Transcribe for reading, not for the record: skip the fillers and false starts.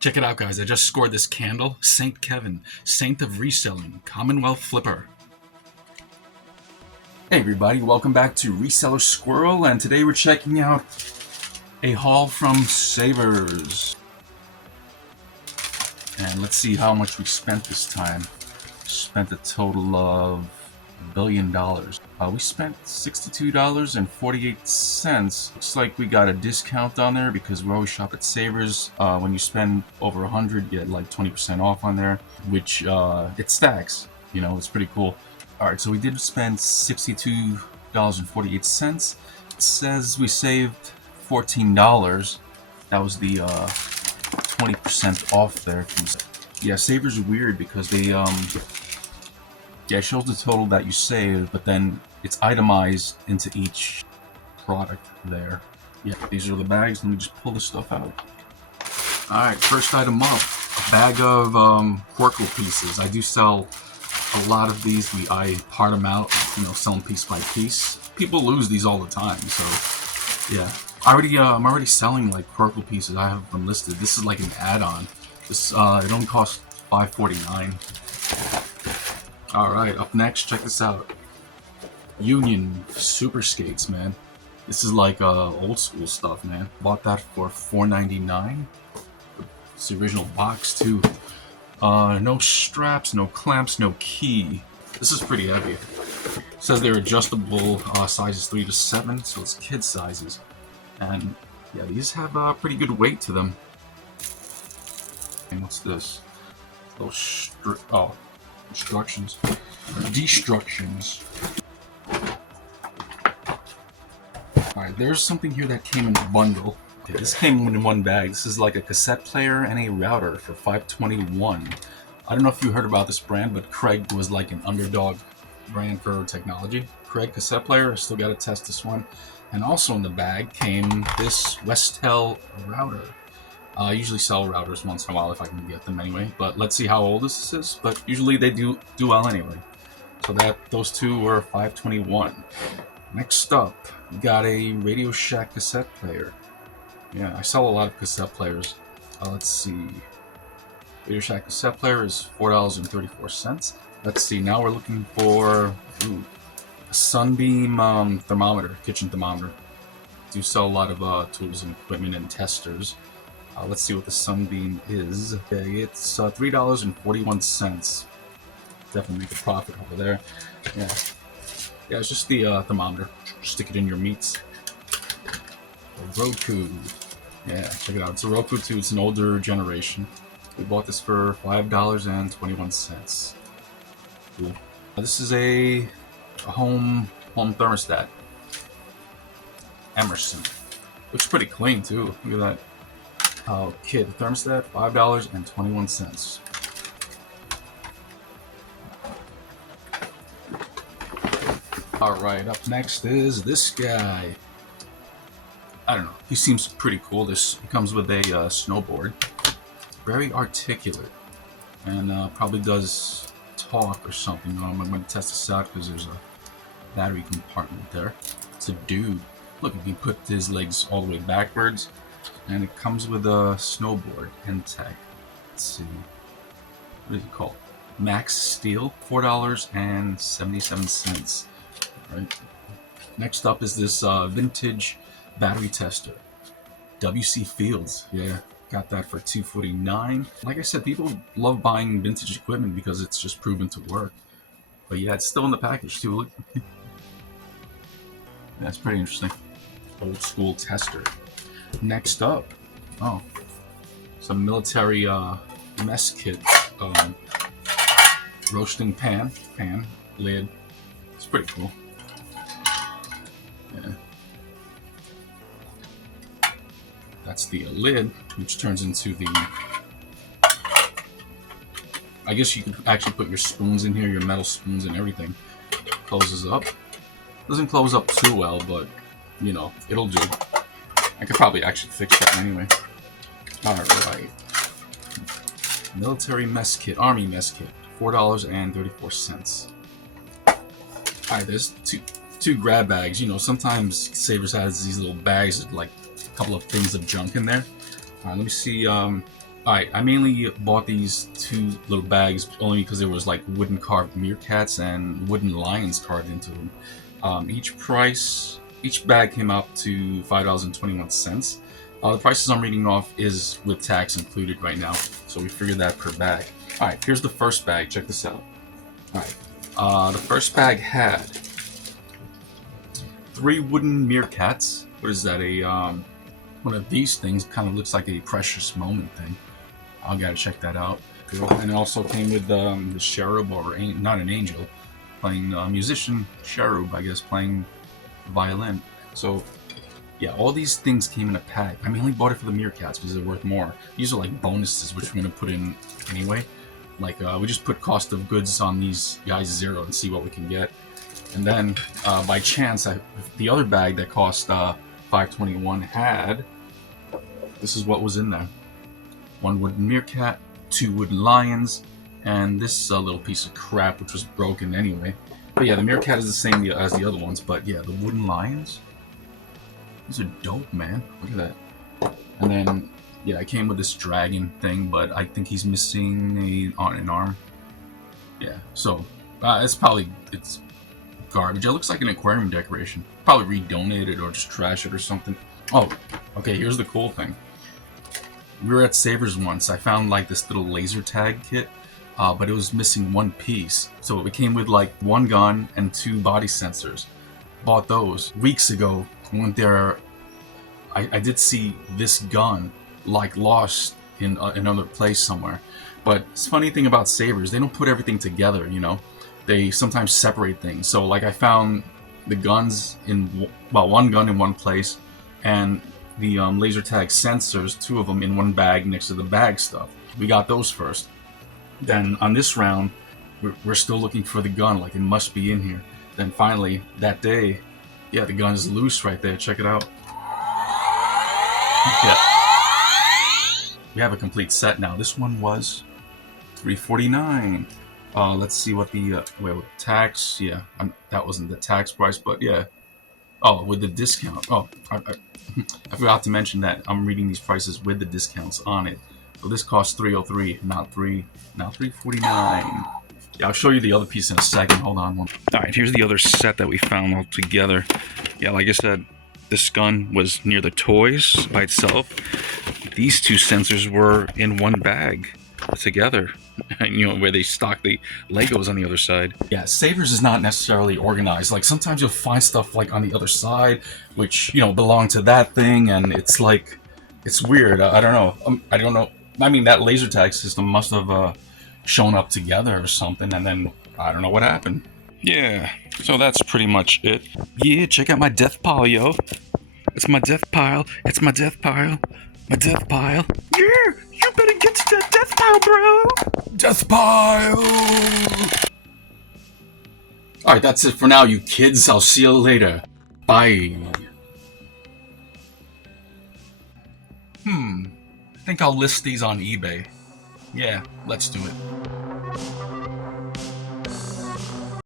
Check it out, guys. I just scored this candle. St. Kevin, Saint of Reselling, Commonwealth Flipper. Hey everybody, welcome back to Reseller Squirrel, and today we're checking out a haul from Savers. And let's see how much we spent this time. Spent a total of $1 billion. We spent $62.48. Looks like we got a discount on there because we always shop at Savers. When you spend over 100, you get like 20% off on there, which it stacks. You know, it's pretty cool. Alright, so we did spend $62.48. It says we saved $14. That was the 20% off there. Yeah, Savers are weird because they it shows the total that you saved, but then it's itemized into each product there. Yeah, these are the bags. Let me just pull this stuff out. Alright, first item up, a bag of Squirrel pieces. I do sell a lot of these. I part them out, you know, sell them piece by piece. People lose these all the time, so yeah. I'm already selling like Squirrel pieces. I have them listed. This is like an add-on. This it only costs $5.49. Alright, up next, check this out. Union Super Skates, man. This is like old school stuff, man. Bought that for $4.99. It's the original box too. No straps, no clamps, no key. This is pretty heavy. It says they're adjustable, sizes 3 to 7, so it's kid sizes. And yeah, these have pretty good weight to them. And what's this? Those instructions. Destructions. Alright, there's something here that came in a bundle. Okay, this came in one bag. This is like a cassette player and a router for $5.21. I don't know if you heard about this brand, but Craig was like an underdog brand for technology. Craig cassette player, I still gotta test this one. And also in the bag came this Westel router. I usually sell routers once in a while if I can get them anyway, but let's see how old this is. But usually they do well anyway. So those two were $5.21. Next up, we got a Radio Shack cassette player. Yeah, I sell a lot of cassette players. Let's see. Radio Shack cassette player is $4.34. Let's see, now we're looking for a Sunbeam thermometer, kitchen thermometer. I do sell a lot of tools and equipment and testers. Let's see what the Sunbeam is. Okay, it's $3.41. Definitely make a profit over there. Yeah, it's just the thermometer. Stick it in your meats. A Roku. Yeah, check it out. It's a Roku too. It's an older generation. We bought this for $5.21. Cool. This is a home thermostat. Emerson. Looks pretty clean too. Look at that. Okay, the thermostat, $5.21. Alright, up next is this guy. I don't know, he seems pretty cool. He comes with a snowboard. Very articulate. And probably does talk or something. I'm going to test this out because there's a battery compartment there. It's a dude. Look, he can put his legs all the way backwards. And it comes with a snowboard and tag. Let's see. What is it called? Max Steel, $4.77. Right. Next up is this vintage battery tester. WC Fields. Yeah, got that for $2.49. Like I said, people love buying vintage equipment because it's just proven to work. But yeah, it's still in the package too. Look. That's pretty interesting. Old school tester. Next up, some military mess kit, roasting pan lid. It's pretty cool. Yeah, that's the lid, which turns into the. I guess you could actually put your spoons in here, your metal spoons and everything. Closes up. Doesn't close up too well, but you know it'll do. I could probably actually fix that anyway. Alright. Military mess kit, army mess kit, $4.34. Alright, there's two grab bags. You know, sometimes Savers has these little bags with like a couple of things of junk in there. Alright, let me see Alright, I mainly bought these two little bags only because there was like wooden carved meerkats and wooden lions carved into them. Each bag came out to $5.21. The prices I'm reading off is with tax included right now, so we figured that per bag. Alright, here's the first bag. Check this out. Alright, the first bag had 3 wooden meerkats. What is that? One of these things kind of looks like a precious moment thing. I gotta check that out. And it also came with the cherub, or not an angel, playing musician cherub, I guess, playing violin. So yeah, all these things came in a pack. I mainly bought it for the meerkats because they're worth more. These are like bonuses, which we're gonna put in anyway. Like we just put cost of goods on these guys 0 and see what we can get. And then by chance, the other bag that cost $5.21 had, this is what was in there: 1 wooden meerkat, 2 wooden lions, and this little piece of crap which was broken anyway. But yeah, the meerkat is the same as the other ones, but yeah, the wooden lions, these are dope, man. Look at that. And then yeah, I came with this dragon thing, but I think he's missing an arm. Yeah, so it's garbage. It looks like an aquarium decoration. Probably redonate it or just trash it or something. Oh, okay, here's the cool thing. We were at Savers once. I found like this little laser tag kit, but it was missing 1 piece. So it came with like 1 gun and 2 body sensors. Bought those weeks ago. Went there. I did see this gun like lost in another place somewhere. But it's funny thing about Savers, they don't put everything together, you know. They sometimes separate things. So like I found the guns in, well, 1 gun in one place, and the laser tag sensors, 2 of them in 1 bag next to the bag stuff. We got those first. Then on this round, we're still looking for the gun, like it must be in here. Then finally, that day, yeah, the gun is loose right there. Check it out. Yeah. We have a complete set now. This one was $3.49. Let's see what the with tax. Yeah, that wasn't the tax price, but yeah. Oh, with the discount. Oh, I forgot to mention that I'm reading these prices with the discounts on it. So this costs $3.03, not $3.49. Yeah, I'll show you the other piece in a second. Hold on one. All right, here's the other set that we found all together. Yeah, like I said, this gun was near the toys by itself. These 2 sensors were in 1 bag together. You know, where they stock the Legos on the other side. Yeah, Savers is not necessarily organized. Like sometimes you'll find stuff like on the other side, which, you know, belong to that thing, and it's like, it's weird. I don't know. I don't know. I mean, that laser tag system must have shown up together or something, and then I don't know what happened. Yeah, so that's pretty much it. Yeah, check out my death pile, yo. It's my death pile. It's my death pile. My death pile. Yeah, you better get to that death pile, bro. Death pile. Alright, that's it for now, you kids. I'll see you later. Bye. I think I'll list these on eBay. Yeah, let's do it.